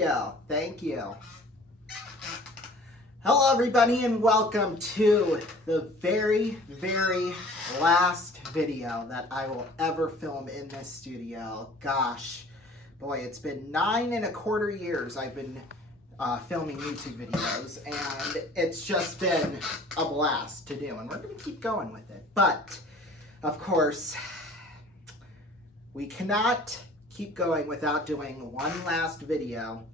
you. Thank you. Hello, everybody, and welcome to the very last video that I will ever film in this studio. Gosh, boy, it's been 9.25 years I've been filming YouTube videos, and it's just been a blast to do, and we're going to keep going with it. But, of course, we cannot keep going without doing one last video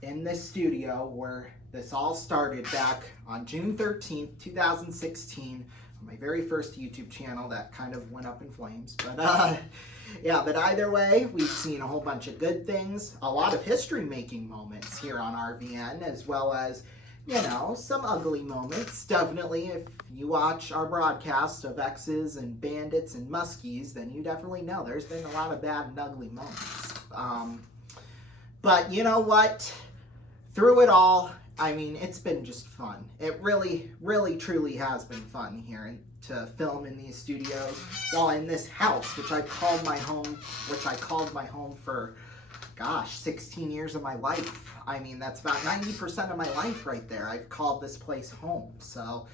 in this studio where this all started back on June 13th, 2016, on my very first YouTube channel that kind of went up in flames. But yeah, but either way, we've seen a whole bunch of good things, a lot of history-making moments here on RVN, as well as, you know, some ugly moments. Definitely, if you watch our broadcast of X's and Bandits and Muskies, then you definitely know there's been a lot of bad and ugly moments. But you know what? Through it all, I mean, it's been just fun. It really, truly has been fun here to film in these studios while in this house, which I called my home for, gosh, 16 years of my life. I mean, that's about 90% of my life right there. I've called this place home. So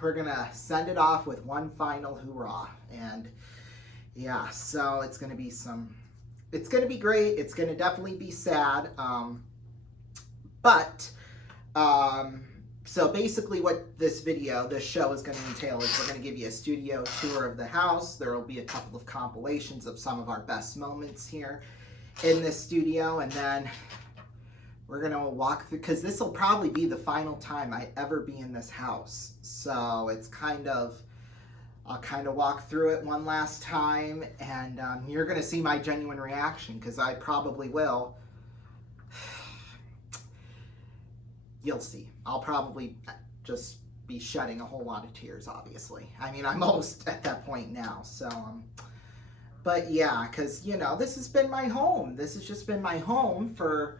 we're gonna send it off with one final hoorah. And yeah, so it's gonna be great. It's gonna definitely be sad. So basically what this show is going to entail is we're going to give you a studio tour of the house. There will be a couple of compilations of some of our best moments here in this studio. And then we're going to walk through, because this will probably be the final time I ever be in this house. So it's I'll kind of walk through it one last time, and you're going to see my genuine reaction, because I probably will. You'll see. I'll probably just be shedding a whole lot of tears, obviously. I mean, I'm almost at that point now, so, but yeah, because, you know, this has been my home. This has just been my home for,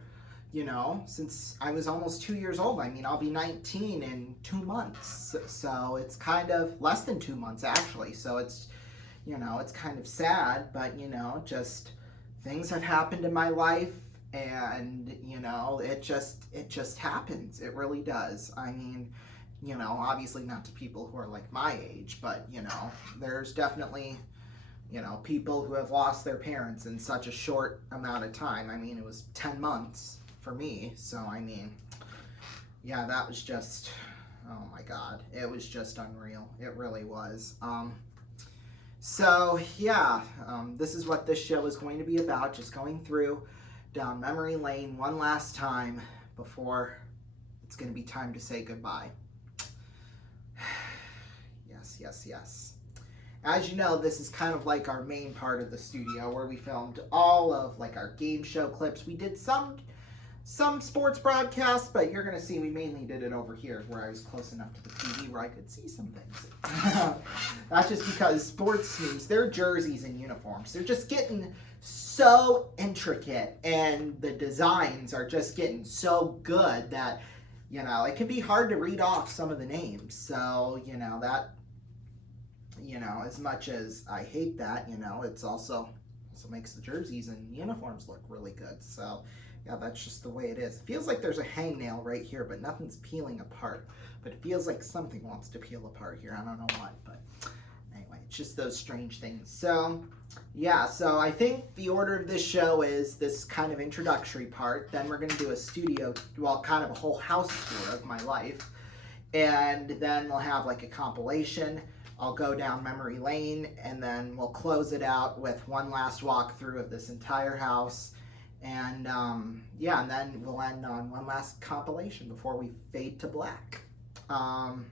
you know, since I was almost 2 years old. I mean, I'll be 19 in 2 months, so it's kind of less than 2 months, actually, so it's, you know, it's kind of sad, but, you know, just things have happened in my life. And, you know, it just happens. It really does. I mean, you know, obviously not to people who are like my age, but, you know, there's definitely, you know, people who have lost their parents in such a short amount of time. I mean, it was 10 months for me. So, I mean, yeah, that was just, oh my God, it was just unreal. It really was. So, yeah, this is what this show is going to be about, just going through down memory lane one last time before it's going to be time to say goodbye. Yes. As you know, this is kind of like our main part of the studio where we filmed all of like our game show clips. We did some sports broadcasts, but you're going to see we mainly did it over here where I was close enough to the TV where I could see some things. That's just because sports teams, their jerseys and uniforms, they're just getting so intricate, and the designs are just getting so good that, you know, it can be hard to read off some of the names. So, you know, that, you know, as much as I hate that, you know, it's also makes the jerseys and uniforms look really good. So, yeah, that's just the way it is. It feels like there's a hangnail right here, but nothing's peeling apart. But it feels like something wants to peel apart here. I don't know what, but anyway, it's just those strange things. So, yeah, so I think the order of this show is this kind of introductory part. Then we're going to do a studio, well, kind of a whole house tour of my life. And then we'll have like a compilation. I'll go down memory lane, and then we'll close it out with one last walkthrough of this entire house. And yeah, and then we'll end on one last compilation before we fade to black. And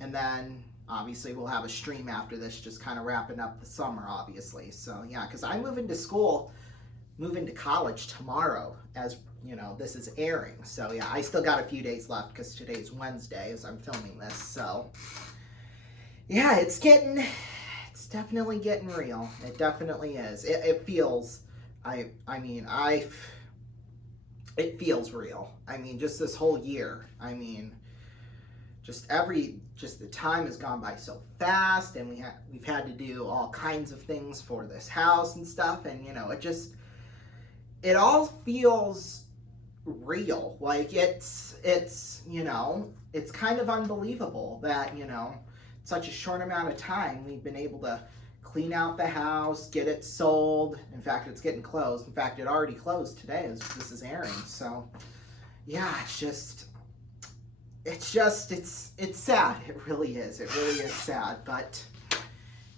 then obviously we'll have a stream after this, just kind of wrapping up the summer, obviously. So yeah, because I move into college tomorrow, as you know, this is airing. So yeah, I still got a few days left because today's Wednesday as I'm filming this. So yeah, it's definitely getting real. It definitely is. It feels, it feels real. I mean, just this whole year, I mean, just the time has gone by so fast, and we've had to do all kinds of things for this house and stuff, and you know, it all feels real. Like it's it's kind of unbelievable that, such a short amount of time we've been able to clean out the house, get it sold. In fact, it's getting closed. In fact, it already closed today as this is airing. So yeah, it's sad. It really is. It really is sad. But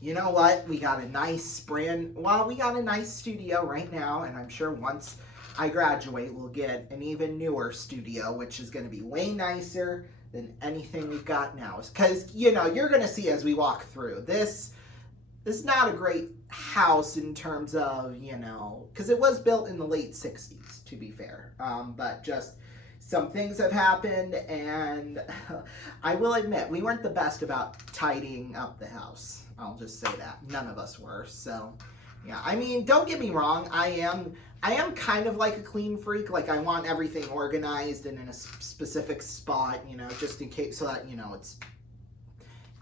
you know what? We got a nice studio right now, and I'm sure once I graduate, we'll get an even newer studio, which is going to be way nicer than anything we've got now. Because, you're going to see as we walk through. This is not a great house in terms of, because it was built in the late 60s, to be fair. But just some things have happened, and I will admit, we weren't the best about tidying up the house. I'll just say that. None of us were. So, yeah. I mean, don't get me wrong. I am kind of like a clean freak. Like, I want everything organized and in a specific spot, just in case, so that, it's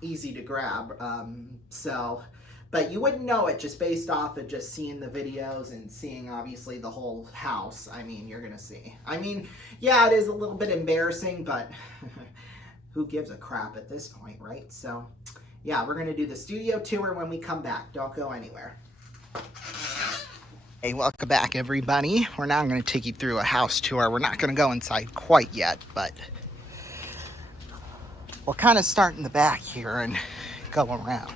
easy to grab. But you wouldn't know it just based off of just seeing the videos and seeing, obviously, the whole house. I mean, you're going to see. I mean, yeah, it is a little bit embarrassing, but who gives a crap at this point, right? So, yeah, we're going to do the studio tour when we come back. Don't go anywhere. Hey, welcome back, everybody. We're now going to take you through a house tour. We're not going to go inside quite yet, but we'll kind of start in the back here and go around.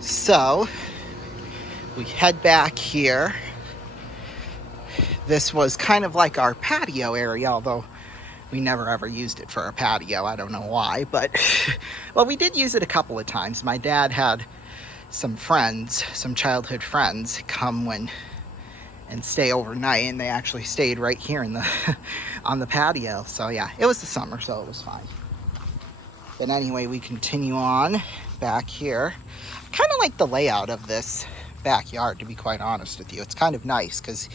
So, we head back here. This was kind of like our patio area, although we never ever used it for a patio. I don't know why, but well, we did use it a couple of times. My dad had some childhood friends come and stay overnight, and they actually stayed right here on the patio. So yeah, it was the summer, so it was fine. But anyway, we continue on back here. Kind of like the layout of this backyard, to be quite honest with you. It's kind of nice because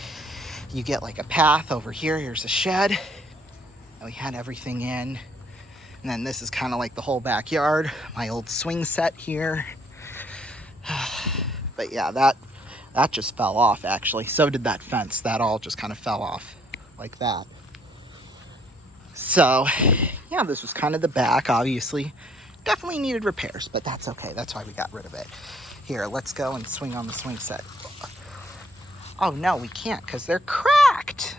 you get like a path over here. Here's a shed, and we had everything in. And then this is kind of like the whole backyard. My old swing set here. But yeah, that just fell off, actually. So did that fence. That all just kind of fell off like that. So yeah, this was kind of the back. Obviously definitely needed repairs, but that's okay. That's why we got rid of it. Here, let's go and swing on the swing set. Oh no, we can't because they're cracked.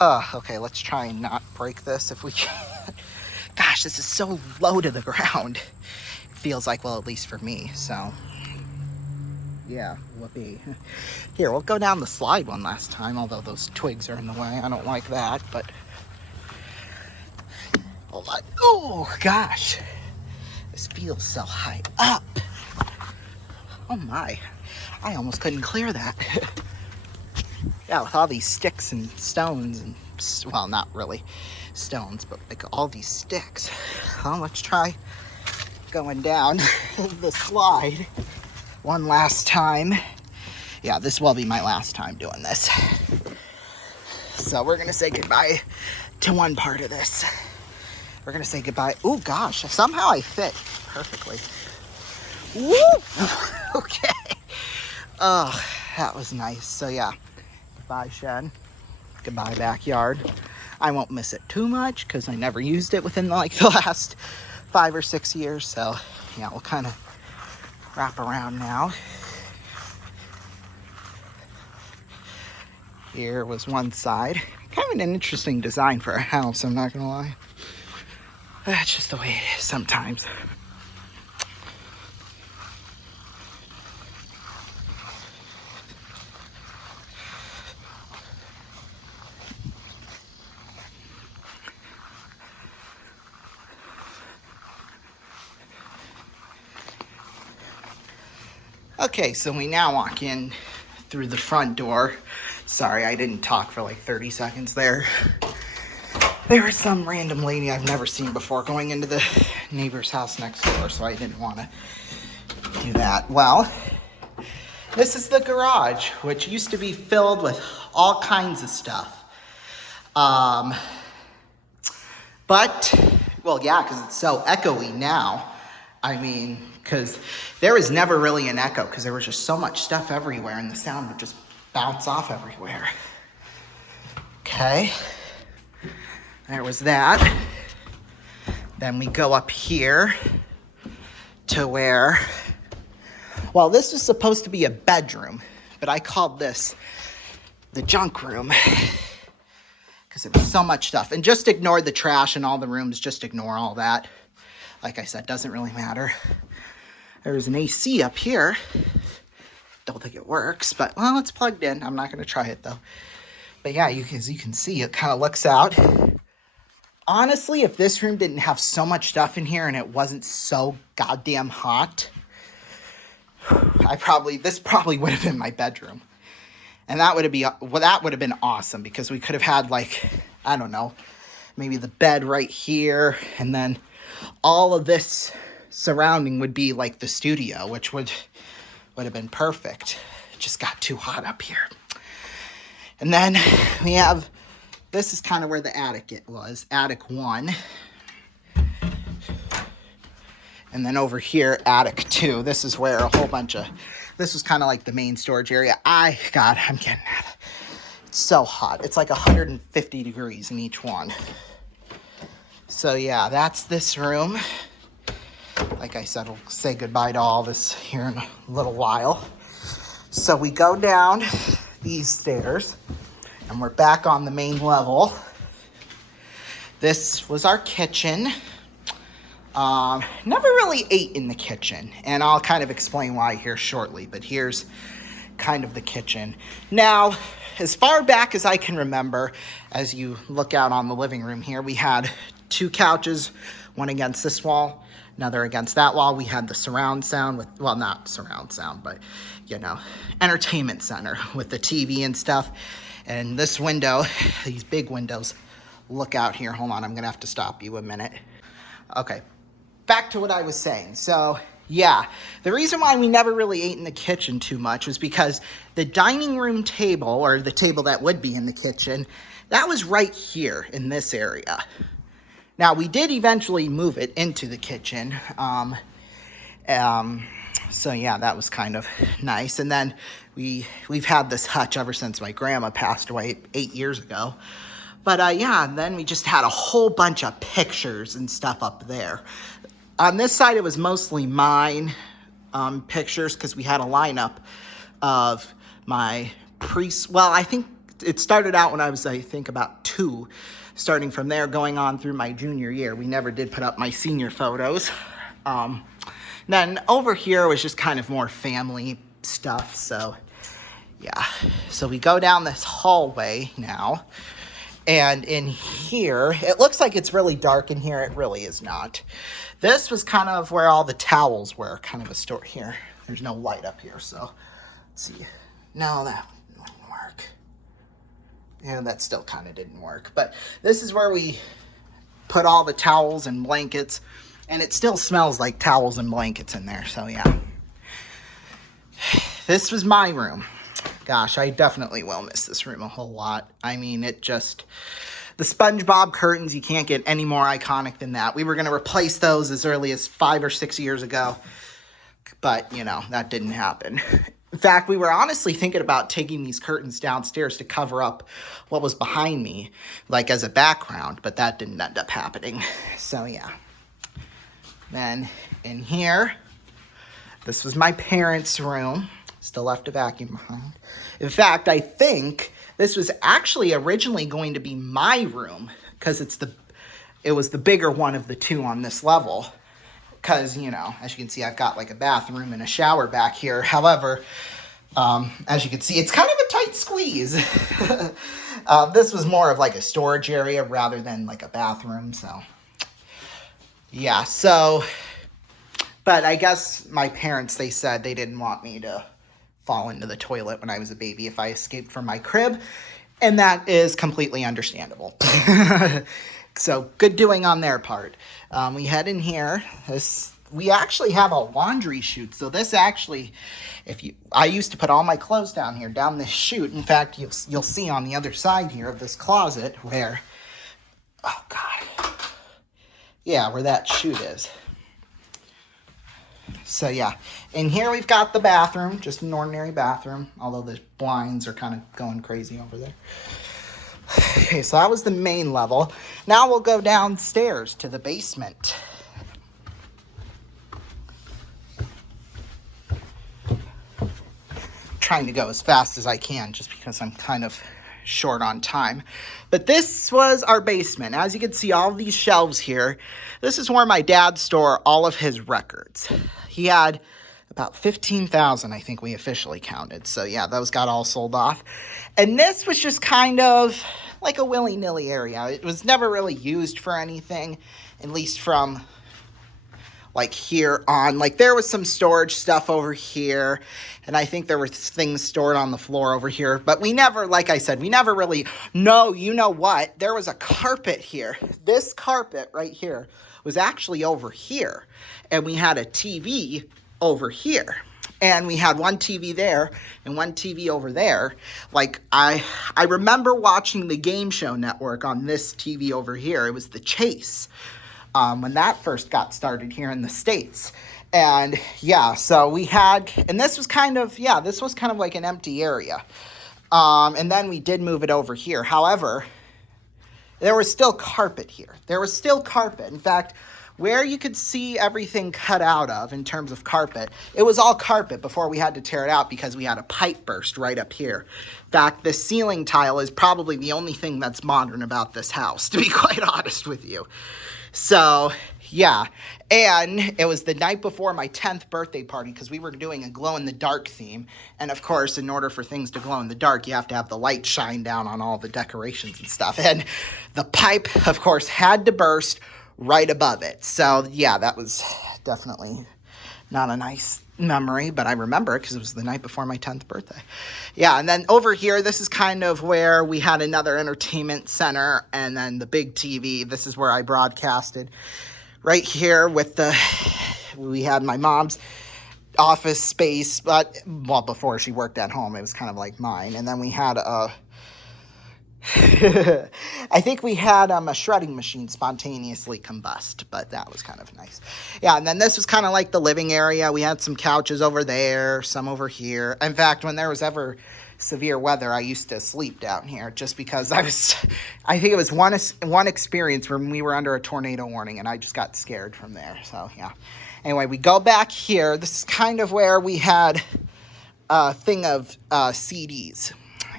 Okay, let's try and not break this if we can. Gosh, this is so low to the ground. It feels like, well, at least for me, so. Yeah, whoopee. Here, we'll go down the slide one last time, although those twigs are in the way. I don't like that, but. Hold on. Oh, gosh. This feels so high up. Oh my. I almost couldn't clear that. Yeah, with all these sticks and stones and, well, not really stones, but like all these sticks. Well, let's try going down the slide one last time. Yeah, this will be my last time doing this. So we're gonna say goodbye to one part of this. We're gonna say goodbye. Oh gosh, somehow I fit perfectly. Woo! Okay. Oh, that was nice. So yeah, goodbye shed, goodbye backyard. I won't miss it too much because I never used it within like the last 5 or 6 years. So yeah, we'll kind of wrap around now. Here was one side. Kind of an interesting design for a house, I'm not gonna lie. That's just the way it is sometimes. Okay, so we now walk in through the front door. Sorry, I didn't talk for like 30 seconds there. There was some random lady I've never seen before going into the neighbor's house next door, so I didn't want to do that. Well, this is the garage, which used to be filled with all kinds of stuff. But, well, yeah, because it's so echoey now. I mean, because there was never really an echo because there was just so much stuff everywhere and the sound would just bounce off everywhere. Okay, there was that. Then we go up here to where, well, this was supposed to be a bedroom, but I called this the junk room because there was so much stuff. And just ignore the trash in all the rooms, just ignore all that. Like I said, doesn't really matter. There's an AC up here. Don't think it works, but well, it's plugged in. I'm not going to try it though. But yeah, as you can see, it kind of looks out. Honestly, if this room didn't have so much stuff in here and it wasn't so goddamn hot, this probably would have been my bedroom. And that would have been awesome because we could have had like, I don't know, maybe the bed right here, and then all of this surrounding would be like the studio, which would have been perfect. It just got too hot up here. And then we have, this is kind of where the attic was, attic 1. And then over here, attic 2. This is where a whole bunch of, this was kind of like the main storage area. I'm getting that. It's so hot. It's like 150 degrees in each one. So yeah, that's this room. Like I said, we'll say goodbye to all this here in a little while. So we go down these stairs and we're back on the main level. This was our kitchen. Never really ate in the kitchen, and I'll kind of explain why here shortly, but here's kind of the kitchen. Now, as far back as I can remember, as you look out on the living room here, we had 2 couches, one against this wall, another against that wall. We had the surround sound with, well, not surround sound, but, you know, entertainment center with the TV and stuff. And this window, these big windows, look out here. Hold on, I'm gonna have to stop you a minute. Okay, back to what I was saying. So, yeah, the reason why we never really ate in the kitchen too much was because the dining room table, or the table that would be in the kitchen, that was right here in this area. Now, we did eventually move it into the kitchen. So yeah, that was kind of nice. And then we've had this hutch ever since my grandma passed away 8 years ago. But yeah, and then we just had a whole bunch of pictures and stuff up there. On this side, it was mostly mine pictures because we had a lineup of my well, I think it started out when I was, I think, about 2. Starting from there, going on through my junior year. We never did put up my senior photos. Then over here was just kind of more family stuff. So yeah, so we go down this hallway now. And in here, it looks like it's really dark in here. It really is not. This was kind of where all the towels were, kind of a store here. There's no light up here, so let's see. No, that wouldn't work. Yeah, that still kind of didn't work. But this is where we put all the towels and blankets. And it still smells like towels and blankets in there, so yeah. This was my room. Gosh, I definitely will miss this room a whole lot. I mean, it just, the SpongeBob curtains, you can't get any more iconic than that. We were going to replace those as early as 5 or 6 years ago, but, you know, that didn't happen. In fact, we were honestly thinking about taking these curtains downstairs to cover up what was behind me, like as a background, but that didn't end up happening. So, yeah. Then in here, this was my parents' room. Still left a vacuum behind. In fact, I think this was actually originally going to be my room because it was the bigger one of the 2 on this level. Because, you know, as you can see, I've got like a bathroom and a shower back here. However, as you can see, it's kind of a tight squeeze. This was more of like a storage area rather than like a bathroom. So, yeah, so, but I guess my parents, they said they didn't want me to fall into the toilet when I was a baby if I escaped from my crib, and that is completely understandable. So good doing on their part. We head in here. We actually have a laundry chute. So this actually, I used to put all my clothes down here, down this chute. In fact, you'll see on the other side here of this closet where, oh God, yeah, where that chute is. So yeah, and here we've got the bathroom, just an ordinary bathroom, although the blinds are kind of going crazy over there. Okay, so that was the main level. Now we'll go downstairs to the basement. Trying to go as fast as I can just because I'm kind of short on time. But this was our basement. As you can see, all these shelves here, this is where my dad stored all of his records. He had about 15,000, I think we officially counted. So yeah, those got all sold off. And this was just kind of like a willy-nilly area. It was never really used for anything, at least from like here on. Like there was some storage stuff over here, and I think there were things stored on the floor over here, but we never, like I said, we never really, no, you know what? There was a carpet here. This carpet right here was actually over here, and we had a TV over here. And we had one TV there and one TV over there. Like I remember watching the Game Show Network on this TV over here. It was The Chase. When that first got started here in the States. And yeah, so we had, and this was kind of, yeah, this was kind of like an empty area. And then we did move it over here. However, there was still carpet here. There was still carpet. In fact, where you could see everything cut out of in terms of carpet, it was all carpet before we had to tear it out because we had a pipe burst right up here. In fact, the ceiling tile is probably the only thing that's modern about this house, to be quite honest with you. So, yeah, and it was the night before my 10th birthday party because we were doing a glow-in-the-dark theme. And, of course, in order for things to glow in the dark, you have to have the light shine down on all the decorations and stuff. And the pipe, of course, had to burst right above it. So, yeah, that was definitely not a nice memory, but I remember it because it was the night before my 10th birthday. Yeah, and then over here, this is kind of where we had another entertainment center, and then the big TV. This is where I broadcasted. Right here with we had my mom's office space, but, well, before she worked at home, it was kind of like mine. And then we had I think we had a shredding machine spontaneously combust, but that was kind of nice. Yeah, and then this was kind of like the living area. We had some couches over there, some over here. In fact, when there was ever severe weather, I used to sleep down here just because I think it was one experience when we were under a tornado warning, and I just got scared from there. So, yeah. Anyway, we go back here. This is kind of where we had a thing of CDs.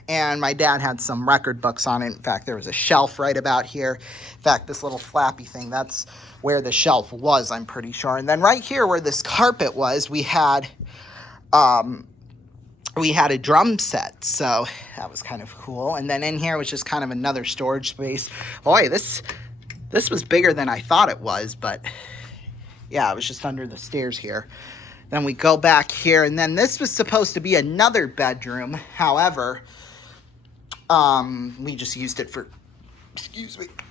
And my dad had some record books on it. In fact, there was a shelf right about here. In fact, this little flappy thing, that's where the shelf was, I'm pretty sure. And then right here where this carpet was, we had a drum set. So that was kind of cool. And then in here was just kind of another storage space. Boy, this was bigger than I thought it was. But yeah, it was just under the stairs here. Then we go back here. And then this was supposed to be another bedroom. However, we just used it for,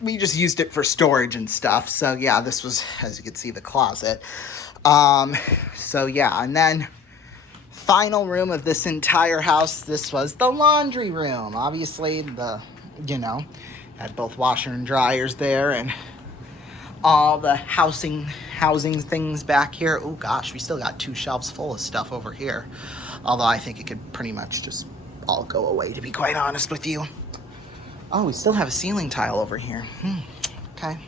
we just used it for storage and stuff. So yeah, this was, as you can see, the closet. So yeah, and then final room of this entire house, this was the laundry room. Obviously, had both washer and dryers there, and all the housing things back here. Oh gosh, we still got 2 shelves full of stuff over here. Although I think it could pretty much just all go away, to be quite honest with you. Oh, we still have a ceiling tile over here. Okay.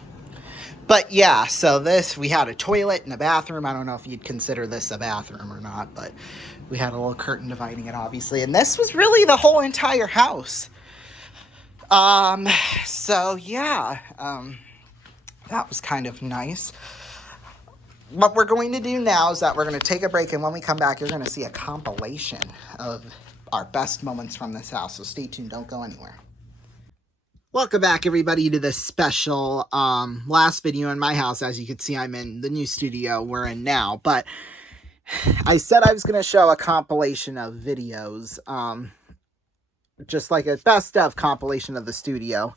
But yeah, so we had a toilet and a bathroom. I don't know if you'd consider this a bathroom or not, but we had a little curtain dividing it, obviously. And this was really the whole entire house. So yeah, that was kind of nice. What we're going to do now is that we're going to take a break, and when we come back, you're going to see a compilation of our best moments from this house. So stay tuned. Don't go anywhere. Welcome back, everybody, to this special last video in my house. As you can see, I'm in the new studio we're in now. But I said I was going to show a compilation of videos, just like a best of compilation of the studio,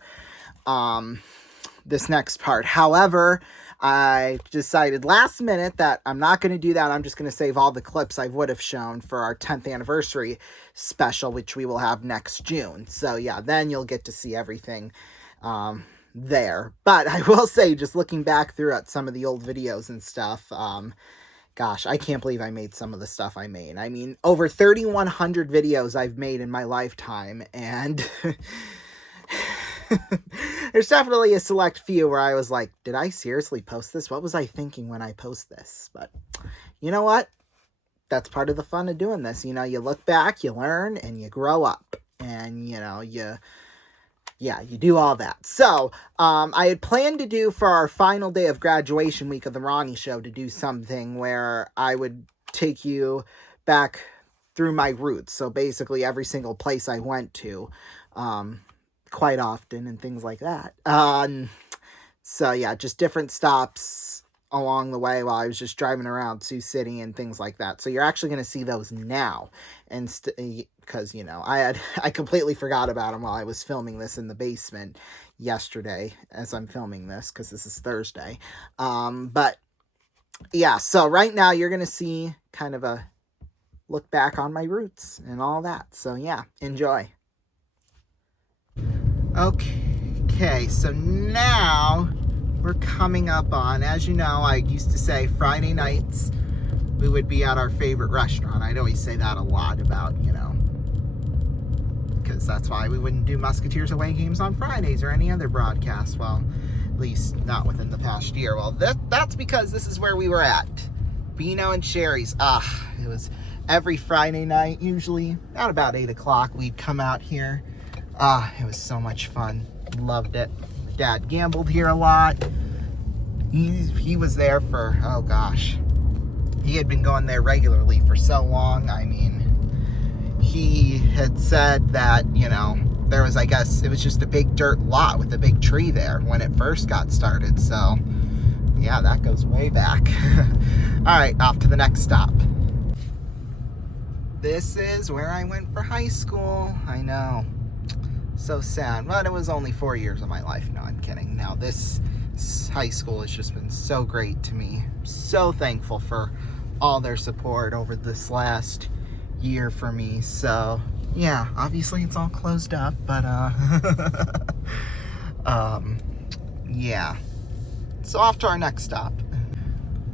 this next part. However, I decided last minute that I'm not going to do that. I'm just going to save all the clips I would have shown for our 10th anniversary special, which we will have next June. So yeah, then you'll get to see everything there. But I will say, just looking back through at some of the old videos and stuff, Gosh, I can't believe I made some of the stuff I made. I mean, over 3,100 videos I've made in my lifetime, and there's definitely a select few where I was like, did I seriously post this? What was I thinking when I post this? But you know what? That's part of the fun of doing this. You know, you look back, you learn, and you grow up, and you do all that. So, I had planned to do for our final day of graduation week of the Ronnie Show to do something where I would take you back through my roots. So basically every single place I went to, quite often and things like that. So yeah, just different stops along the way while I was just driving around Sioux City and things like that. So you're actually going to see those now, and because I completely forgot about them while I was filming this in the basement yesterday as I'm filming this, because this is Thursday. But yeah, so right now you're going to see kind of a look back on my roots and all that. So yeah, enjoy. Okay, so now we're coming up on, as you know, I used to say Friday nights we would be at our favorite restaurant. I'd always say that a lot about, because that's why we wouldn't do Musketeers away games on Fridays or any other broadcast. Well, at least not within the past year. Well, that's because this is where we were at. Beano and Sherry's. It was every Friday night, usually at about 8 o'clock, we'd come out here. It was so much fun. Loved it. Dad gambled here a lot. He was there for, oh gosh, he had been going there regularly for so long. I mean, he had said that, there was, I guess, it was just a big dirt lot with a big tree there when it first got started. So, yeah, that goes way back. All right, off to the next stop. This is where I went for high school. I know. So sad, but it was only 4 years of my life. No, I'm kidding. Now, this high school has just been so great to me. So thankful for all their support over this last year for me. So, yeah, obviously it's all closed up, but, yeah. So off to our next stop.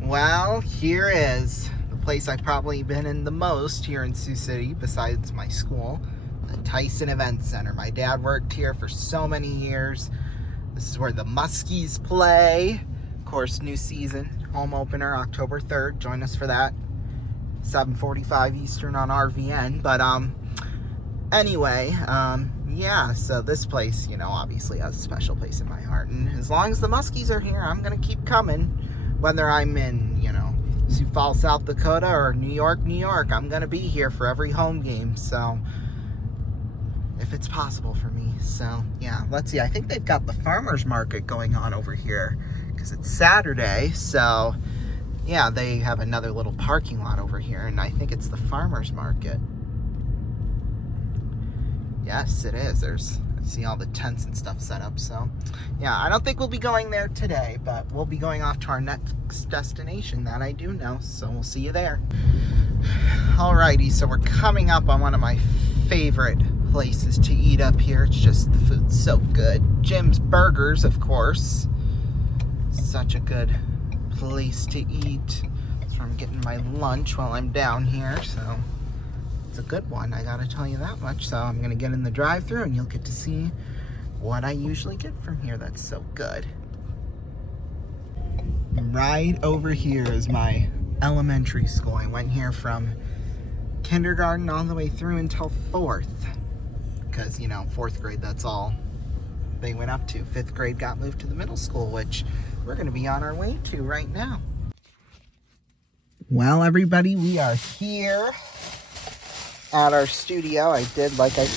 Well, here is the place I've probably been in the most here in Sioux City, besides my school. The Tyson Event Center. My dad worked here for so many years. This is where the Muskies play. Of course, new season, home opener, October 3rd. Join us for that. 7:45 Eastern on RVN. But, anyway, yeah, so this place, obviously has a special place in my heart. And as long as the Muskies are here, I'm going to keep coming. Whether I'm in, Sioux Falls, South Dakota, or New York, I'm going to be here for every home game. So, if it's possible for me. So, yeah, let's see. I think they've got the farmer's market going on over here because it's Saturday. So, yeah, they have another little parking lot over here, and I think it's the farmer's market. Yes, it is. I see all the tents and stuff set up. So, yeah, I don't think we'll be going there today, but we'll be going off to our next destination. That I do know. So, we'll see you there. Alrighty, so we're coming up on one of my favorite places to eat up here. It's just, the food's so good. Jim's Burgers, of course. Such a good place to eat. That's where I'm getting my lunch while I'm down here, so it's a good one, I gotta tell you that much. So I'm gonna get in the drive-thru and you'll get to see what I usually get from here that's so good. Right over here is my elementary school. I went here from kindergarten all the way through until 4th. Because, 4th grade, that's all they went up to. 5th grade got moved to the middle school, which we're going to be on our way to right now. Well, everybody, we are here at our studio. I did, like I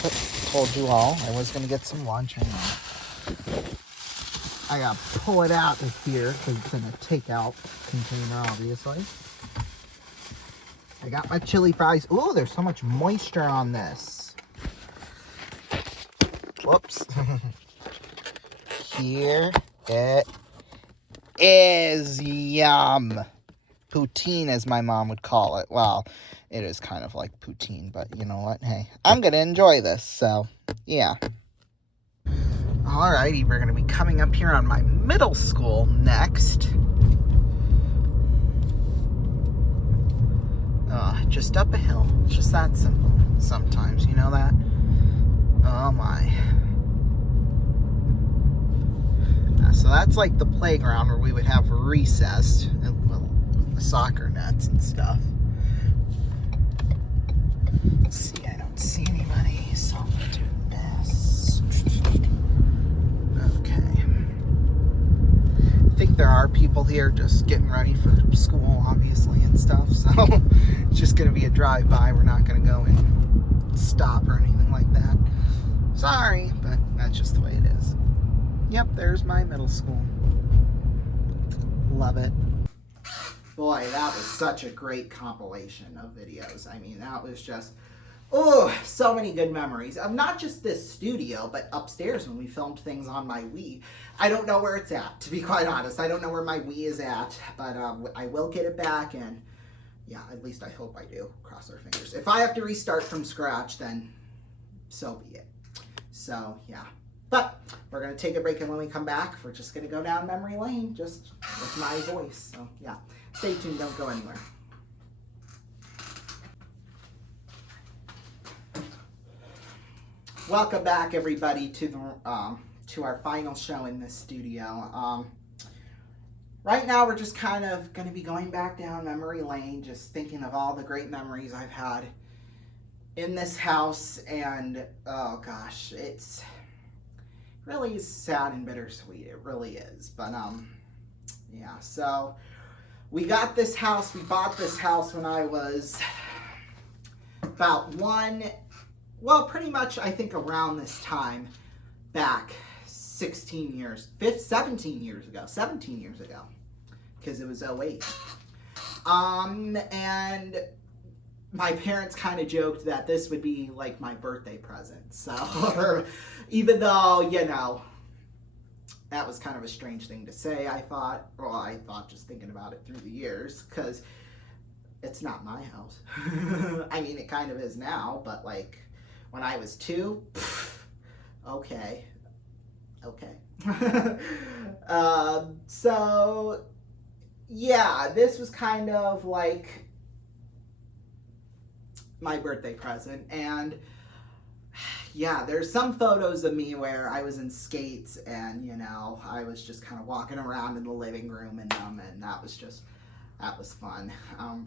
told you all, I was going to get some lunch. I got to pull it out of here because it's in a takeout container, obviously. I got my chili fries. Ooh, there's so much moisture on this. Whoops. Here it is. Yum. Poutine, as my mom would call it. Well, it is kind of like poutine, but you know what? Hey, I'm going to enjoy this, so yeah. Alrighty, we're going to be coming up here on my middle school next. just up a hill. It's just that simple sometimes, you know that? Oh my. So that's like the playground where we would have recess and with the soccer nets and stuff. Let's see, I don't see anybody, so I'm gonna do this. Okay. I think there are people here just getting ready for school, obviously, and stuff, so it's just gonna be a drive-by. We're not gonna go and stop or anything like that. Sorry, but that's just the way it is. Yep, there's my middle school. Love it. Boy, that was such a great compilation of videos. I mean, that was just, oh, so many good memories of not just this studio, but upstairs when we filmed things on my Wii. I don't know where it's at, to be quite honest. I don't know where my Wii is at, but I will get it back, and yeah, at least I hope I do. Cross our fingers. If I have to restart from scratch, then so be it. So, yeah. But we're going to take a break, and when we come back, we're just going to go down memory lane, just with my voice. So, yeah. Stay tuned. Don't go anywhere. Welcome back, everybody, to our final show in this studio. Right now, we're just kind of going to be going back down memory lane, just thinking of all the great memories I've had in this house, and oh gosh, it's really sad and bittersweet. It really is. But yeah, so we got this house, we bought this house when I was about pretty much I think around this time back 17 years ago, because it was 08. And my parents kind of joked that this would be like my birthday present. So, even though, you know, that was kind of a strange thing to say, I thought just thinking about it through the years, because it's not my house. I mean, it kind of is now, but like when I was 2, okay. So, yeah, this was kind of like my birthday present, and yeah, there's some photos of me where I was in skates, and you know, I was just kind of walking around in the living room in them, and that was fun,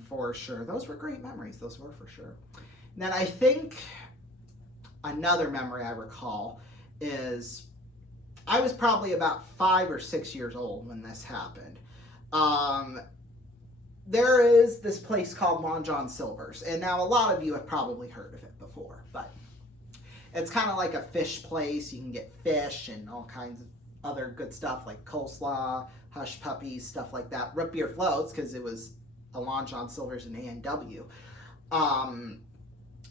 for sure. Those were great memories, those were for sure. And then I think another memory I recall is I was probably about 5 or 6 years old when this happened. There is this place called Long John Silver's, and now a lot of you have probably heard of it before, but it's kind of like a fish place. You can get fish and all kinds of other good stuff like coleslaw, hush puppies, stuff like that. Root beer floats, because it was a Long John Silver's in A&W.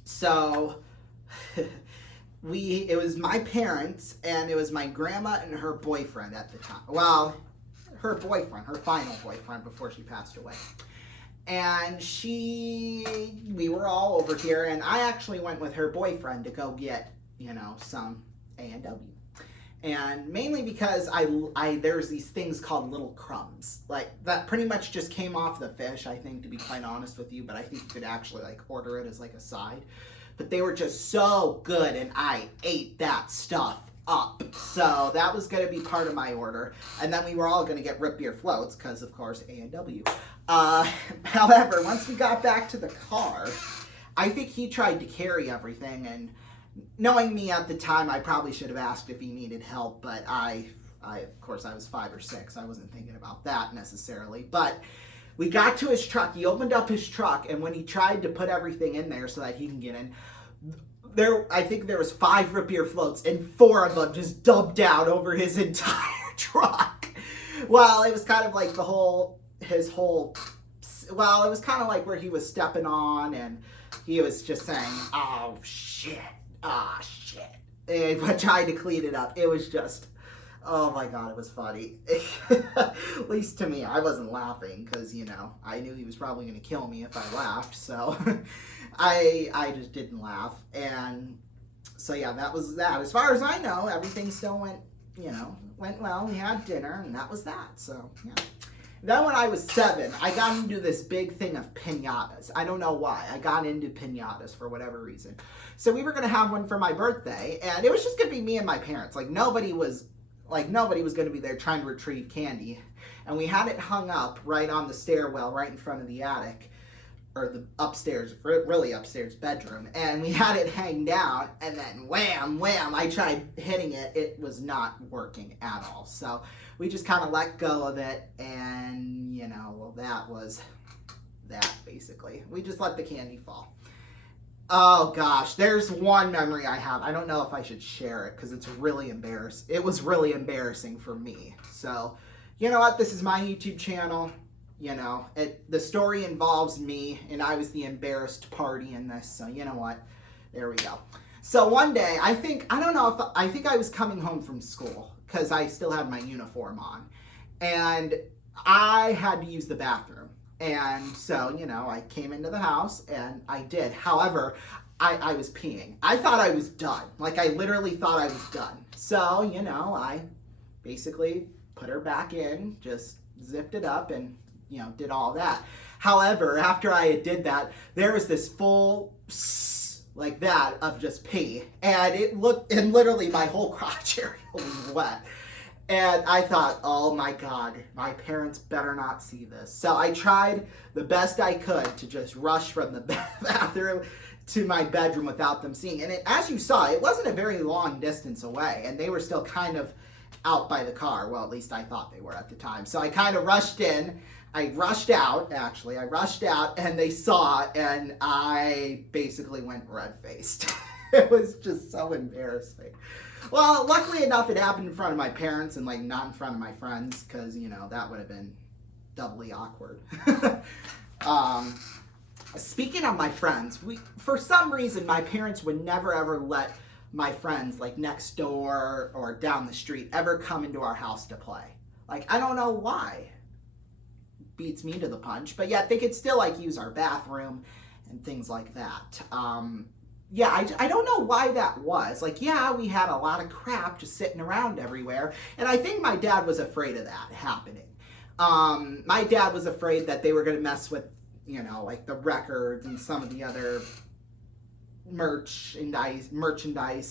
So it was my parents, and it was my grandma and her boyfriend at the time. Well, her final boyfriend before she passed away. And we were all over here, and I actually went with her boyfriend to go get, you know, some A&W. And mainly because there's these things called little crumbs. Like, that pretty much just came off the fish, I think, to be quite honest with you, but I think you could actually, like, order it as, like, a side. But they were just so good, and I ate that stuff up. So that was going to be part of my order. And then we were all going to get root beer floats, because, of course, A&W. However, once we got back to the car, I think he tried to carry everything, and knowing me at the time, I probably should have asked if he needed help, but of course, I was 5 or 6. I wasn't thinking about that necessarily. But we got to his truck. He opened up his truck, and when he tried to put everything in there so that he can get in, I think there was 5 root beer floats, and 4 of them just dumped out over his entire truck. Well, it was kind of like it was kind of like where he was stepping on, and he was just saying, oh shit, and I tried to clean it up. It was just, oh my god, it was funny. At least to me. I wasn't laughing, because, you know, I knew he was probably going to kill me if I laughed, so I just didn't laugh. And so yeah, that was that. As far as I know, everything still went well. We had dinner, and that was that. So yeah. Then when I was 7, I got into this big thing of piñatas. I don't know why. I got into piñatas for whatever reason. So we were going to have one for my birthday, and it was just going to be me and my parents. Nobody was going to be there trying to retrieve candy. And we had it hung up right on the stairwell, right in front of the attic, or the upstairs, really upstairs bedroom. And we had it hang down, and then wham, wham, I tried hitting it. It was not working at all. So we just kind of let go of it, and, well, that was that, basically. We just let the candy fall. Oh, gosh, there's one memory I have. I don't know if I should share it, because it's really embarrassing. It was really embarrassing for me. So, you know what? This is my YouTube channel. The story involves me, and I was the embarrassed party in this, so you know what? There we go. So one day, I think I was coming home from school, because I still had my uniform on, and I had to use the bathroom. And so, I came into the house, and I did. However, I was peeing. I thought I was done. I literally thought I was done. So, I basically put her back in, just zipped it up, and did all that. However, after I did that, there was this full like that of just pee, and literally my whole crotch area was wet. And I thought, oh my God, my parents better not see this. So I tried the best I could to just rush from the bathroom to my bedroom without them seeing. And as you saw, it wasn't a very long distance away, and they were still kind of out by the car. Well, at least I thought they were at the time. So I kind of rushed in. I rushed out, and they saw, and I basically went red-faced. It was just so embarrassing. Well, luckily enough, it happened in front of my parents and not in front of my friends, because, that would have been doubly awkward. Speaking of my friends, for some reason, my parents would never ever let my friends next door or down the street ever come into our house to play. I don't know why. Beats me to the punch, but yet they could still use our bathroom and things like that. I don't know why that was. We had a lot of crap just sitting around everywhere, and I think my dad was afraid of that happening. My dad was afraid that they were going to mess with, the records and some of the other merchandise,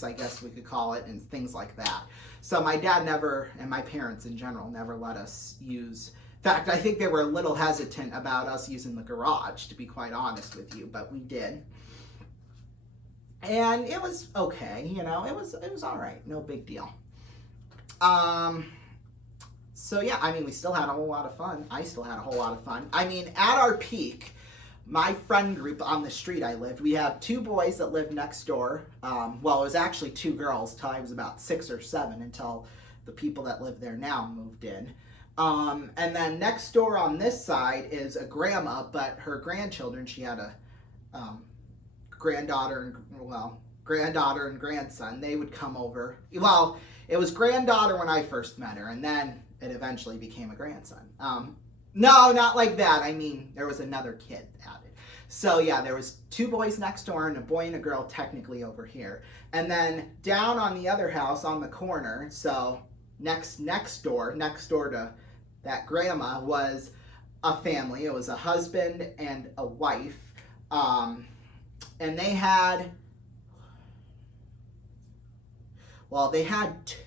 I guess we could call it, and things like that. So my dad never, and my parents in general, never let us use. In fact, I think they were a little hesitant about us using the garage, to be quite honest with you, but we did. And it was okay, it was all right, no big deal. So yeah, we still had a whole lot of fun. I still had a whole lot of fun. At our peak, my friend group on the street I lived, we have 2 boys that lived next door. Well, it was actually 2 girls till I was about 6 or 7, until the people that live there now moved in. And then next door on this side is a grandma, but her grandchildren, she had a granddaughter and grandson. They would come over. Well, it was granddaughter when I first met her, and then it eventually became a grandson. No, not like that. There was another kid added. So yeah, there was 2 boys next door and a boy and a girl technically over here. And then down on the other house on the corner, so next door to that grandma, was a family. It was a husband and a wife. And they had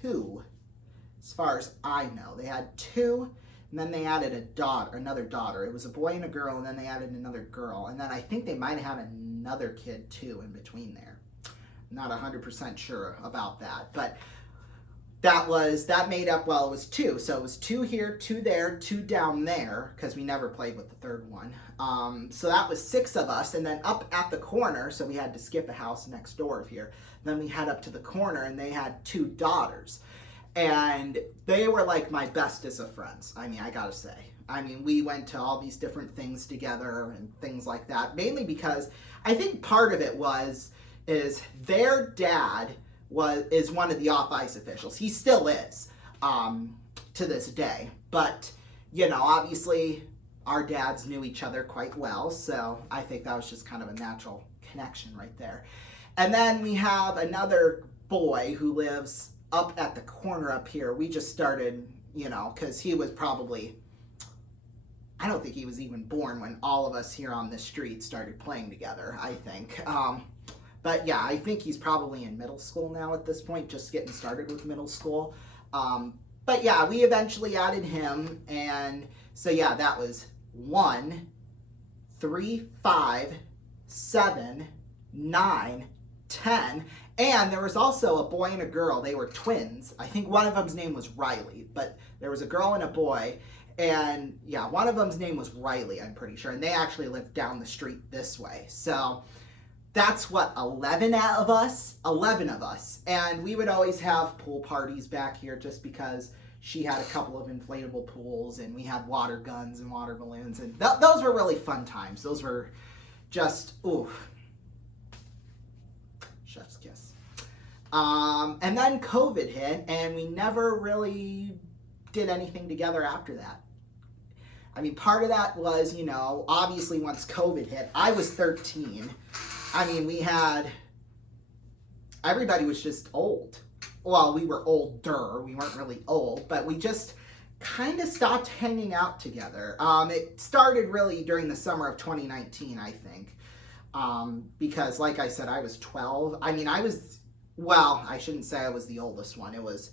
2, as far as I know. They had 2, and then they added another daughter. It was a boy and a girl, and then they added another girl. And then I think they might have had another kid, too, in between there. I'm not 100% sure about that. But that made up, it was 2. So it was 2 here, 2 there, 2 down there, because we never played with the third one. So that was 6 of us. And then up at the corner, so we had to skip a house next door of here. Then we had up to the corner, and they had 2 daughters. And they were my bestest of friends. I gotta say. We went to all these different things together and things like that. Mainly because I think part of it is their dad is one of the off-ice officials. He still is, to this day. But, obviously our dads knew each other quite well. So I think that was just kind of a natural connection right there. And then we have another boy who lives up at the corner up here. We just started, because he was probably I don't think he was even born when all of us here on the street started playing together, I think. But yeah, I think he's probably in middle school now at this point, just getting started with middle school. But yeah, we eventually added him, and so yeah, that was 1, 3, 5, 7, 9, 10, and there was also a boy and a girl. They were twins. I think one of them's name was Riley, but there was a girl and a boy, and yeah, one of them's name was Riley, I'm pretty sure, and they actually lived down the street this way. So that's what, 11 of us, and we would always have pool parties back here just because she had a couple of inflatable pools, and we had water guns and water balloons, and those were really fun times. Those were just, ooh, chef's kiss. And then COVID hit, and we never really did anything together after that. I mean, part of that was, you know, obviously once COVID hit, I was 13. I mean, everybody was just old. Well, we were older. We weren't really old, but we just kind of stopped hanging out together. It started really during the summer of 2019, I think. Because like I said, I was 12. I mean, I shouldn't say I was the oldest one. It was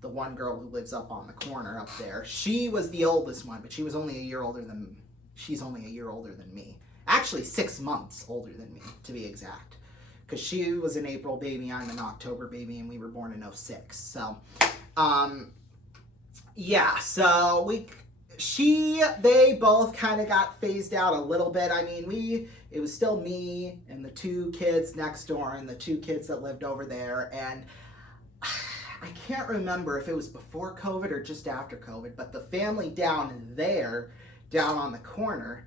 the one girl who lives up on the corner up there. She was the oldest one, but she's only a year older than me. Actually, 6 months older than me, to be exact. Because she was an April baby, I'm an October baby, and we were born in 06. So, yeah, so they both kind of got phased out a little bit. I mean, it was still me and the 2 kids next door and the 2 kids that lived over there, and I can't remember if it was before COVID or just after COVID, but the family down there, down on the corner,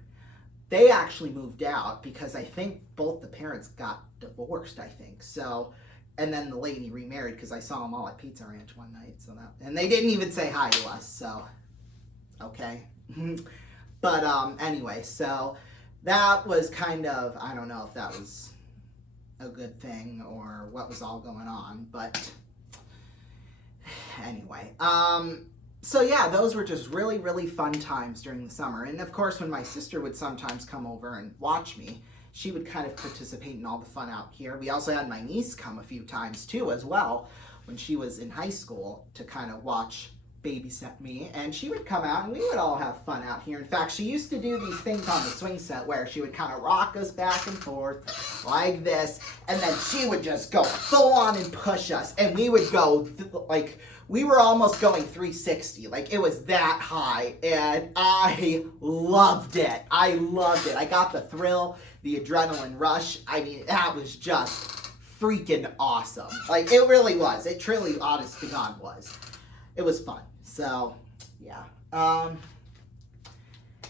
they actually moved out because I think both the parents got divorced, I think. So, and then the lady remarried because I saw them all at Pizza Ranch one night. And they didn't even say hi to us, so, okay. But anyway, so that was kind of, I don't know if that was a good thing or what was all going on, but anyway. So yeah, those were just really, really fun times during the summer. And of course, when my sister would sometimes come over and watch me, she would kind of participate in all the fun out here. We also had my niece come a few times too as well when she was in high school to kind of babysit me. And she would come out and we would all have fun out here. In fact, she used to do these things on the swing set where she would kind of rock us back and forth like this. And then she would just go full on and push us. And we would go we were almost going 360. Like, it was that high, and I loved it. I got the thrill, the adrenaline rush. I mean, that was just freaking awesome. Like, it really was. It truly, honest to God, was. It was fun. So, yeah.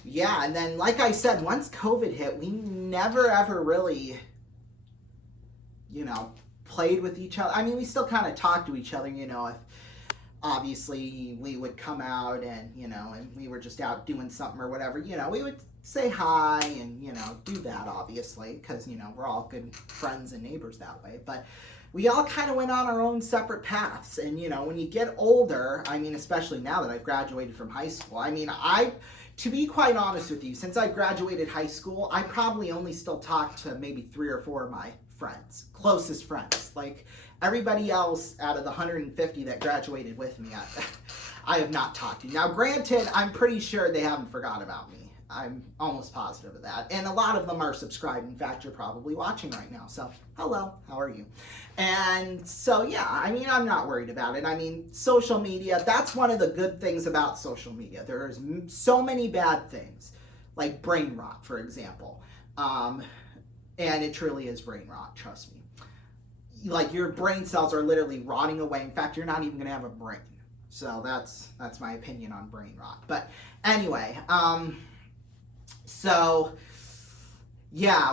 Yeah, and then, like I said, once COVID hit, we never, ever really, played with each other. I mean, we still kind of talked to each other, if obviously we would come out and, and we were just out doing something or whatever, we would say hi and, do that, obviously, because, we're all good friends and neighbors that way. But we all kind of went on our own separate paths. And, when you get older, I mean, especially now that I've graduated from high school, I mean, to be quite honest with you, since I graduated high school, I probably only still talk to maybe 3 or 4 of my friends, closest friends. Like, everybody else out of the 150 that graduated with me, I have not talked to. Now, granted, I'm pretty sure they haven't forgot about me. I'm almost positive of that. And a lot of them are subscribed. In fact, you're probably watching right now. So, hello, how are you? And so, yeah, I mean, I'm not worried about it. I mean, social media, that's one of the good things about social media. There's so many bad things, like brain rot, for example. And it truly is brain rot, trust me. Like, your brain cells are literally rotting away. In fact, you're not even going to have a brain. So that's my opinion on brain rot. But anyway, so yeah,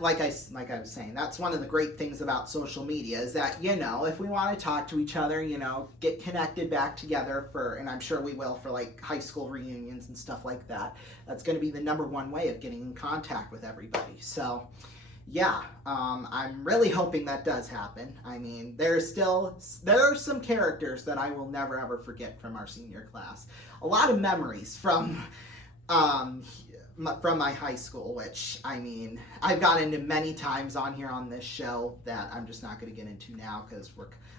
like I was saying, that's one of the great things about social media is that, if we want to talk to each other, get connected back together and I'm sure we will for like high school reunions and stuff like that. That's going to be the #1 way of getting in contact with everybody. So yeah, I'm really hoping that does happen. I mean, there are some characters that I will never ever forget from our senior class. A lot of memories from um, from my high school, which, I mean, I've gotten into many times on here on this show that I'm just not going to get into now because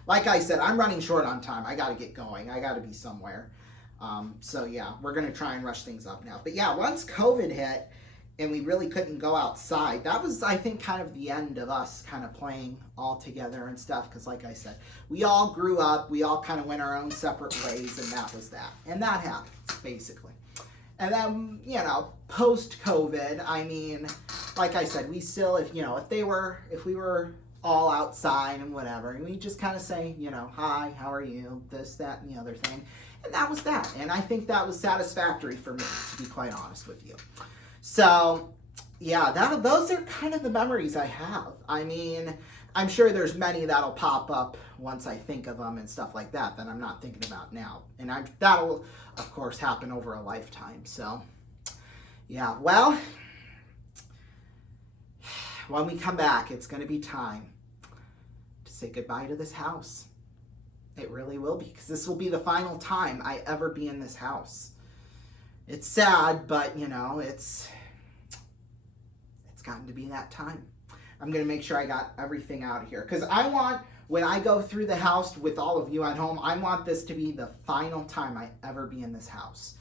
like I said, I'm running short on time. I got to get going. I got to be somewhere. So yeah, we're going to try and rush things up now. But yeah, once COVID hit and we really couldn't go outside, that was, I think, kind of the end of us kind of playing all together and stuff. Because like I said, we all grew up. We all kind of went our own separate ways, and that was that. And that happens, basically. And then, you know, post-COVID, I mean, like I said, we still, if we were all outside and whatever, and we just kind of say, you know, hi, how are you, this, that, and the other thing. And that was that. And I think that was satisfactory for me, to be quite honest with you. So, yeah, those are kind of the memories I have. I mean, I'm sure there's many that'll pop up once I think of them and stuff like that I'm not thinking about now. And that'll, of course, happen over a lifetime. So, yeah, well, when we come back, it's going to be time to say goodbye to this house. It really will be, because this will be the final time I ever be in this house. It's sad, but, you know, it's gotten to be that time. I'm going to make sure I got everything out of here, because I want, when I go through the house with all of you at home, I want this to be the final time I ever be in this house.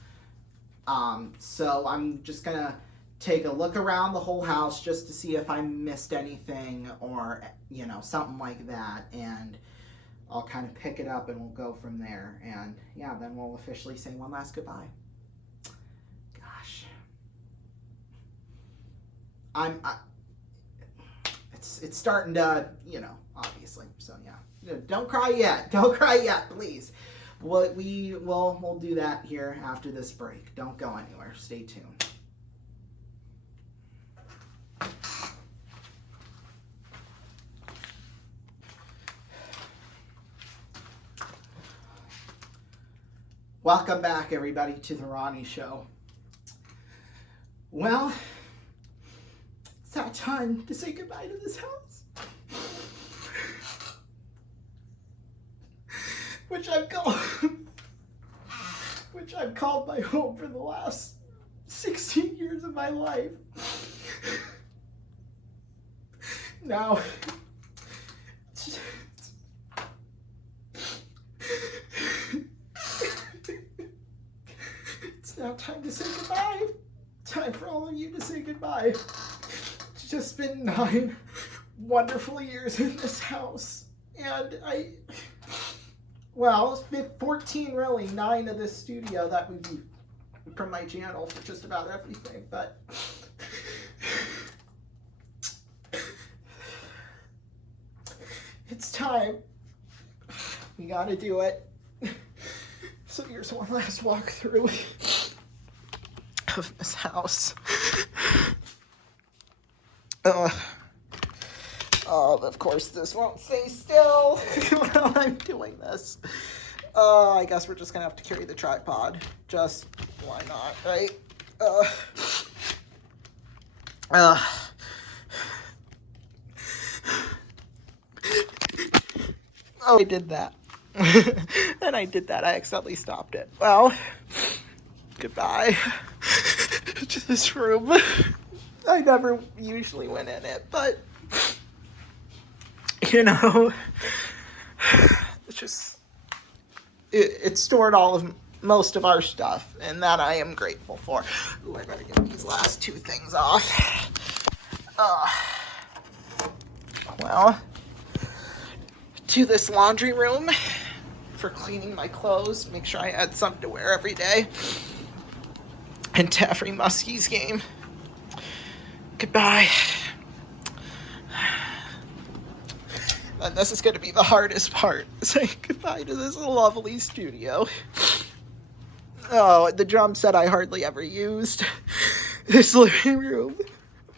So I'm just going to take a look around the whole house just to see if I missed anything or, you know, something like that. And I'll kind of pick it up and we'll go from there. And yeah, then we'll officially say one last goodbye. Gosh. It's starting to, you know, obviously. So yeah, don't cry yet. Don't cry yet, please. We'll do that here after this break. Don't go anywhere. Stay tuned. Welcome back, everybody, to the Ronnie Show. Well, it's that time to say goodbye to this house, which I've called my home for the last 16 years of my life. Now, it's now time to say goodbye. Time for all of you to say goodbye. It's just been 9 wonderful years in this house. And 14 really, 9 of this studio that would be from my channel for just about everything. But it's time. We gotta do it. So here's one last walkthrough of this house. Of course this won't stay still while I'm doing this. I guess we're just gonna have to carry the tripod. Just, why not, right? I did that. And I did that. I accidentally stopped it. Well, goodbye to this room. I never usually went in it, but, you know, it's just, it stored most of our stuff, and that I am grateful for. Ooh, I better get these last 2 things off. Well, to this laundry room for cleaning my clothes, make sure I had something to wear every day, and to every Muskies game. Goodbye. And this is going to be the hardest part, saying goodbye to this lovely studio. Oh, the drum set I hardly ever used. This living room.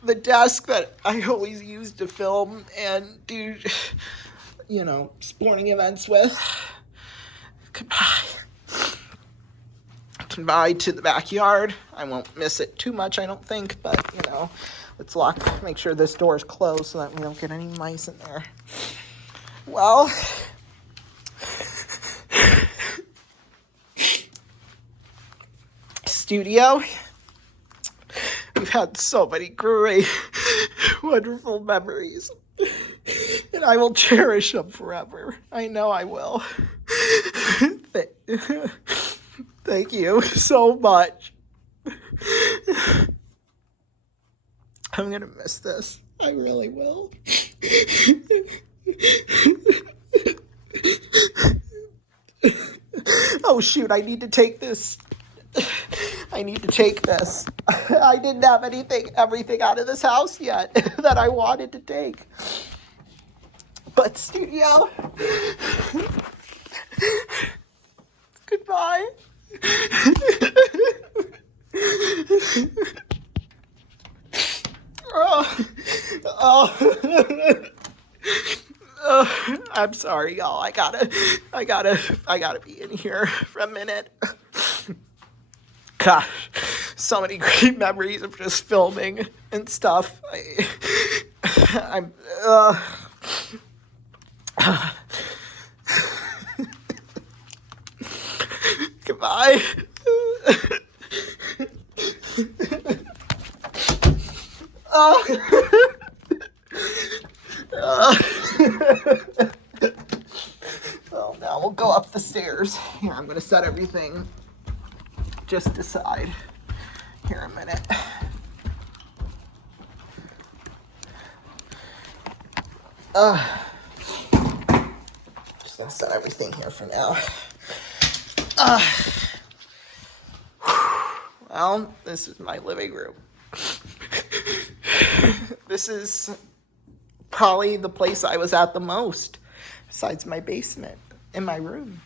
The desk that I always used to film and do, you know, sporting events with. Goodbye. Goodbye to the backyard. I won't miss it too much, I don't think, but, you know, let's make sure this door is closed so that we don't get any mice in there. Well, studio, we've had so many great, wonderful memories. And I will cherish them forever. I know I will. Thank you so much. I'm going to miss this. I really will. Oh, shoot, I need to take this. I didn't have everything out of this house yet that I wanted to take. But studio, goodbye. I'm sorry, y'all. I gotta be in here for a minute. Gosh, so many great memories of just filming and stuff. Goodbye. Well, now we'll go up the stairs. Here, I'm gonna set everything just aside. Here, a minute. Just gonna set everything here for now. Well, this is my living room. This is probably the place I was at the most, besides my basement, in my room,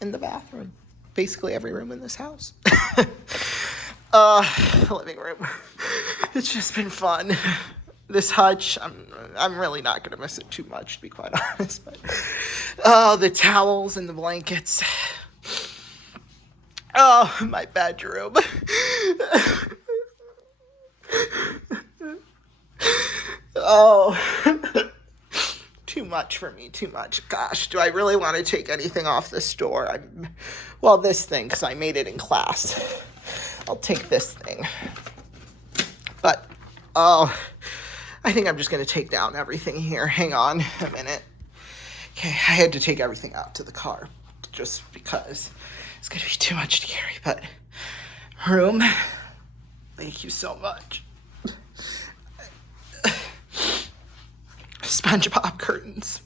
in the bathroom. Basically every room in this house. Living room. It's just been fun. This hutch, I'm really not gonna miss it too much, to be quite honest. But the towels and the blankets. Oh, my bedroom. Oh, too much for me, too much. Gosh, do I really want to take anything off this door? Well, this thing, because I made it in class. I'll take this thing. But, I think I'm just going to take down everything here. Hang on a minute. Okay, I had to take everything out to the car, just because it's going to be too much to carry. But, room, thank you so much. SpongeBob curtains.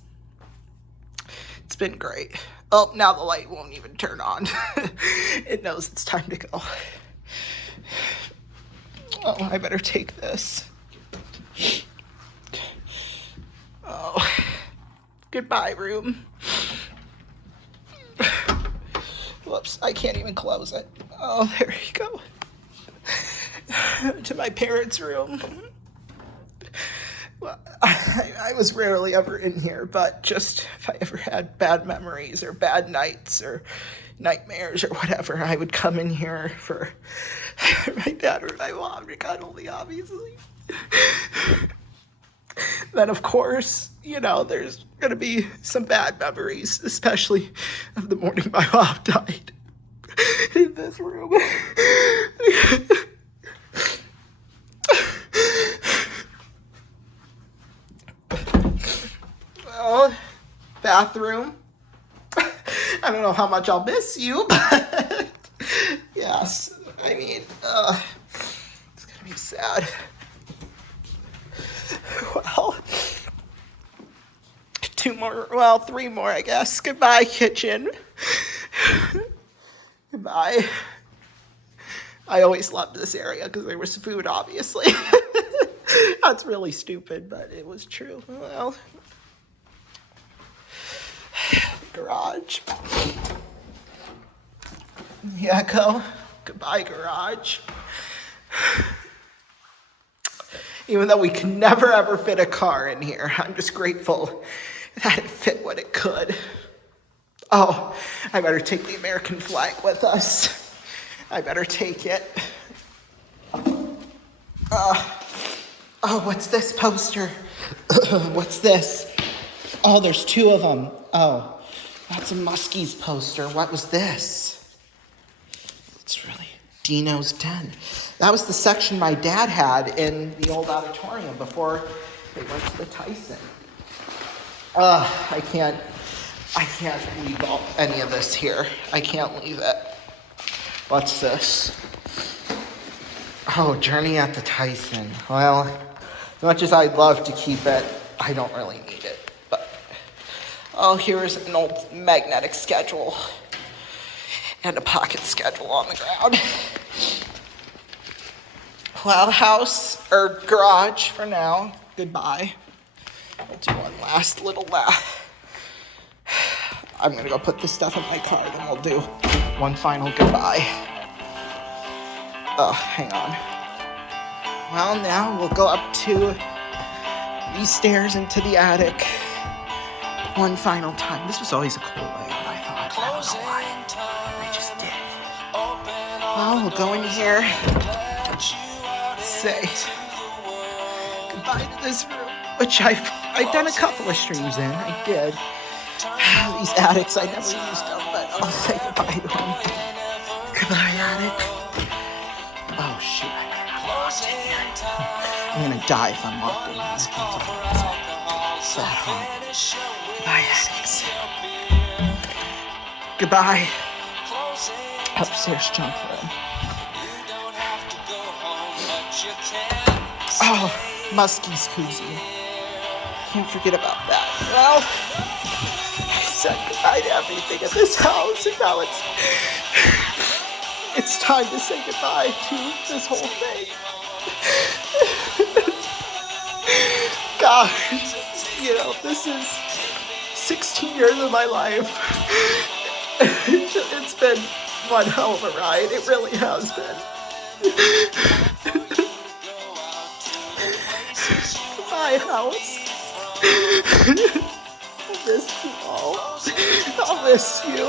It's been great. Oh, now the light won't even turn on. It knows it's time to go. Oh, I better take this. Oh, goodbye, room. Whoops, I can't even close it. Oh, there you go. To my parents' room. Well, I was rarely ever in here, but just if I ever had bad memories or bad nights or nightmares or whatever, I would come in here for my dad or my mom to cuddle me, obviously. Then, of course, there's going to be some bad memories, especially of the morning my mom died in this room. Well, bathroom. I don't know how much I'll miss you, but yes, I mean, it's gonna be sad. Well, 3 more, I guess. Goodbye, kitchen. Goodbye. I always loved this area because there was food, obviously. That's really stupid, but it was true. Well, garage. The echo. Goodbye, garage. Even though we could never ever fit a car in here, I'm just grateful that it fit what it could. Oh, I better take the American flag with us. I better take it. Oh, what's this poster? What's this? Oh, there's 2 of them. Oh, that's a Muskies poster. What was this? It's really Dino's Den. That was the section my dad had in the old auditorium before they went to the Tyson. I can't leave any of this here. I can't leave it. What's this? Oh, Journey at the Tyson. Well, as much as I'd love to keep it, I don't really need it. But oh, here's an old magnetic schedule and a pocket schedule on the ground. Well, house or garage for now. Goodbye. We'll do one last little laugh. I'm gonna go put this stuff in my car, then we'll do one final goodbye. Oh, hang on. Well, now we'll go up to these stairs into the attic one final time. This was always a cool layout, I thought. I don't know why. I just did. Well, we'll go in here, say goodbye to this room, which I've done a couple of streams in. I did. These attics, I never used them, but I'll say goodbye to them. Goodbye, attic. Oh, shoot. I'm gonna die if I'm locked in here. It's that hot. Goodbye, attics. Goodbye. Upstairs junk room. Oh, Muskie's koozie. Can't forget about that. Well, I said goodbye to everything in this house, and now it's time to say goodbye to this whole thing. Gosh, this is 16 years of my life. It's been one hell of a ride. It really has been. Goodbye, house. I'll miss you all. I'll miss you.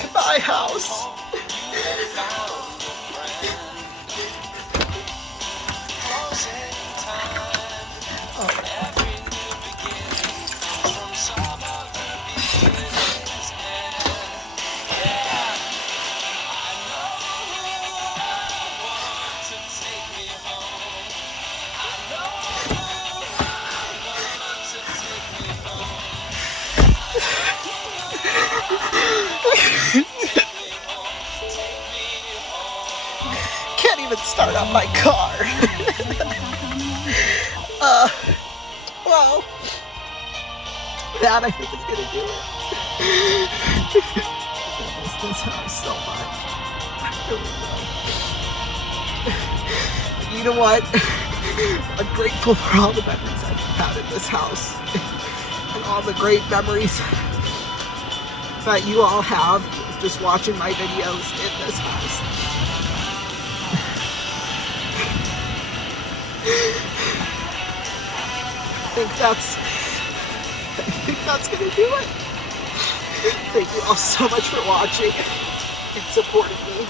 Goodbye, house. Can't even start up my car. Well, that I think is gonna do it. I miss this house so much. I really do. You know what? I'm grateful for all the memories I've had in this house, and all the great memories that you all have just watching my videos in this house. I think that's gonna do it. Thank you all so much for watching and supporting me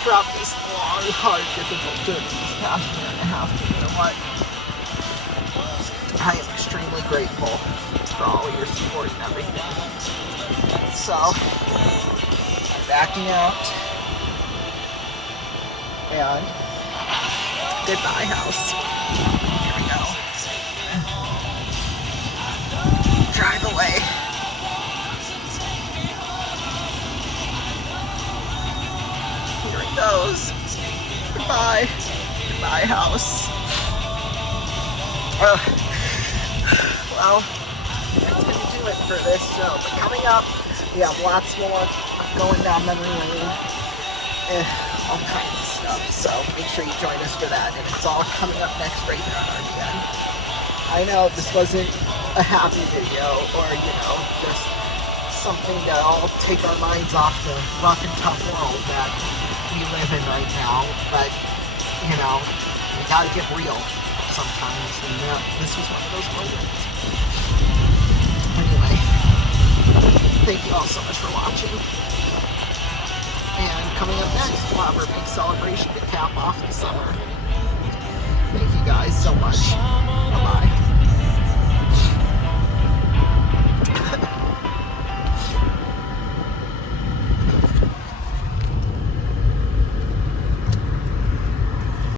throughout this long, hard, difficult journey this past year and a half. You know what? I am extremely grateful for all of your support and everything. So, I'm backing out. And goodbye, house. Here we go. Drive away. Here it goes. Goodbye. Goodbye, house. Well, that's going to do it for this show. But coming up, we have lots more going down memory lane and all kinds of stuff. So make sure you join us for that. And it's all coming up next right here on RVN. I know this wasn't a happy video or, just something that all take our minds off the rough and tough world that we live in right now. But, we gotta get real sometimes. And this was one of those moments. Anyway, thank you all so much for watching. And coming up next, we'll have our big celebration to cap off the summer. Thank you. guys so much. Bye-bye.